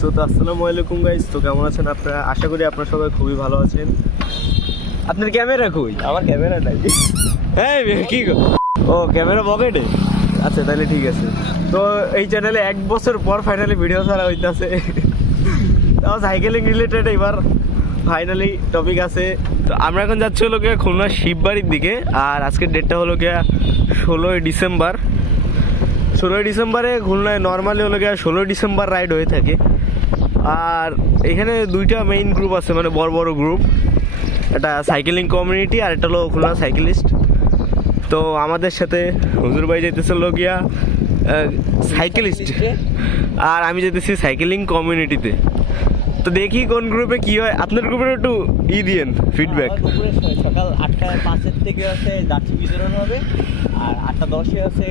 So তো আসসালামু আলাইকুম গাইস, তো কেমন আছেন আপনারা? আশা করি আপনারা সবাই খুবই ভালো আছেন। আপনার ক্যামেরা কই? আমার ক্যামেরা নাই। হ্যাঁ কি গো, ও ক্যামেরা পকেটে। আচ্ছা তাহলে ঠিক আছে। তো এই চ্যানেলে 1 বছর পর ফাইনালি ভিডিও ছাড়া হইতাছে, তাও সাইকেলিং রিলেটেড। এবার ফাইনালি টপিক আছে। তো আমরা এখন যাচ্ছি হলো গিয়ে খুলনা শিববাড়ির দিকে, আর আজকের ডেটটা হলো গিয়া 16ই ডিসেম্বর। 16ই ডিসেম্বরে খুলনায় নর্মালি হলো গিয়া 16ই ডিসেম্বর রাইড হয়ে থাকে। আর এখানে দুইটা মেইন গ্রুপ আছে, মানে বড় বড় গ্রুপ। একটা সাইকেলিং কমিউনিটি আর একটা হলো খুলনা সাইকেলিস্ট। তো আমাদের সাথে হুজুর ভাই যেতেছিল গিয়া সাইকেলিস্ট, আর আমি যেতেছি সাইকেলিং কমিউনিটিতে। তো দেখি কোন গ্রুপে কি হয়। আপনার গ্রুপের একটু দিয়েন ফিডব্যাক। সকাল 8:05 থেকে আছে যাত্রী বিতরণ হবে, আর 8:10 আছে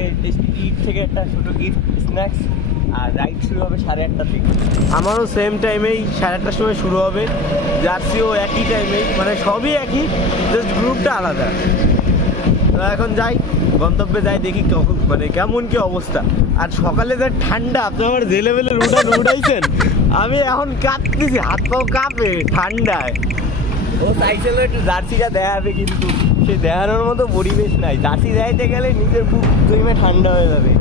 ইট থেকে একটা ছোটো গিফট স্ন্যাক্স, আর রাইড শুরু হবে 8:30 থেকে। আমারও সেম টাইমেই 8:30 সময় শুরু হবে। জার্সিও একই টাইমেই, মানে সবই একই, জাস্ট গ্রুপটা আলাদা। তো এখন যাই, গন্তব্যে যাই, দেখি মানে কেমন কি অবস্থা। আর সকালে যে ঠান্ডা, আপনি আমার যে লেভেলের উঠাইছেন, আমি এখন কাঁপতেছি, হাত পাও কাঁপে ঠান্ডায়। ও চাইছিল একটু জার্সিটা দেখাবে, কিন্তু সে দেখানোর মতো পরিবেশ নাই। জার্সি দেখাইতে গেলে নিজের বুক জমে ঠান্ডা হয়ে যাবে।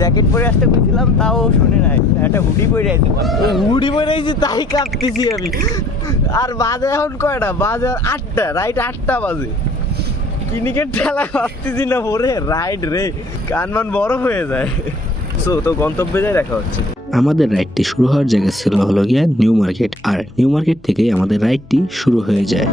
জ্যাকেট পরে আসতে বলছিলাম, তাও শোনে নাই। একটা হুডি পরে আছে, হুডি পরে আইছি, তাই কাঁপতেছি আমি। আর বাজে এখন কয়টা? বাজে 8টা, রাইট 8টা বাজে। কিনিকের ঠেলায় ভাবতেছি না পরে রাইড রে, কানমান বড় হয়ে যায়। সো তো গন্তব্যে যাই, দেখা হচ্ছে। আমাদের রাইডটি শুরু হওয়ার জায়গা ছিল হলো গিয়া নিউ মার্কেট, আর নিউ মার্কেট থেকেই আমাদের রাইডটি শুরু হয়ে যায়।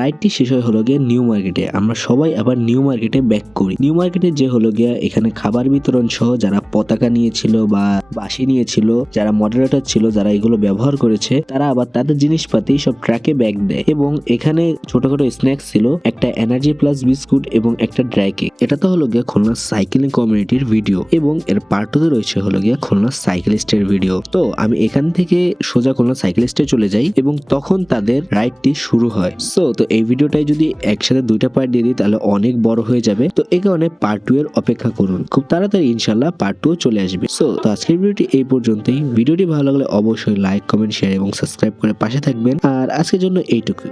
রাইডটি শেষ হয় হলো গিয়ে নিউ মার্কেটে। আমরা সবাই আবার নিউ মার্কেটে ব্যাক করি। নিউ মার্কেটে যে হলো গিয়া এখানে খাবার বিতরণ সহ যারা পতাকা নিয়েছিল বা বাঁশি নিয়েছিল, যারা মডারেটর ছিল, যারা এগুলো ব্যবহার করেছে, তারা আবার তাদের জিনিসপাতি সব ট্রাকে ব্যাগ দেয়। এবং এখানে ছোটখাটো স্ন্যাক্স ছিল, একটা এনার্জি প্লাস বিস্কুট এবং একটা ড্রাই কেক। এটা তো হলো গিয়া খুলনা সাইকেলিং কমিউনিটির ভিডিও, এবং এর পার্ট 2 রয়েছে হলো গিয়া খুলনা সাইকেলিস্টের ভিডিও। তো আমি এখান থেকে সোজা খুলনা সাইকেলিস্টে চলে যাই, এবং তখন তাদের রাইডটি শুরু হয়। তো এই ভিডিওটাই যদি একসাথে 2টা পার্ট দিয়ে দিই তাহলে অনেক বড় হয়ে যাবে। তো এই কারণে পার্ট 2 এর অপেক্ষা করুন, খুব তাড়াতাড়ি ইনশাল্লাহ পার্ট 2 চলে আসবে। তো আজকের ভিডিওটি এই পর্যন্তই। ভিডিওটি ভালো লাগলে অবশ্যই লাইক, কমেন্ট, শেয়ার এবং সাবস্ক্রাইব করে পাশে থাকবেন। আর আজকের জন্য এইটুকুই।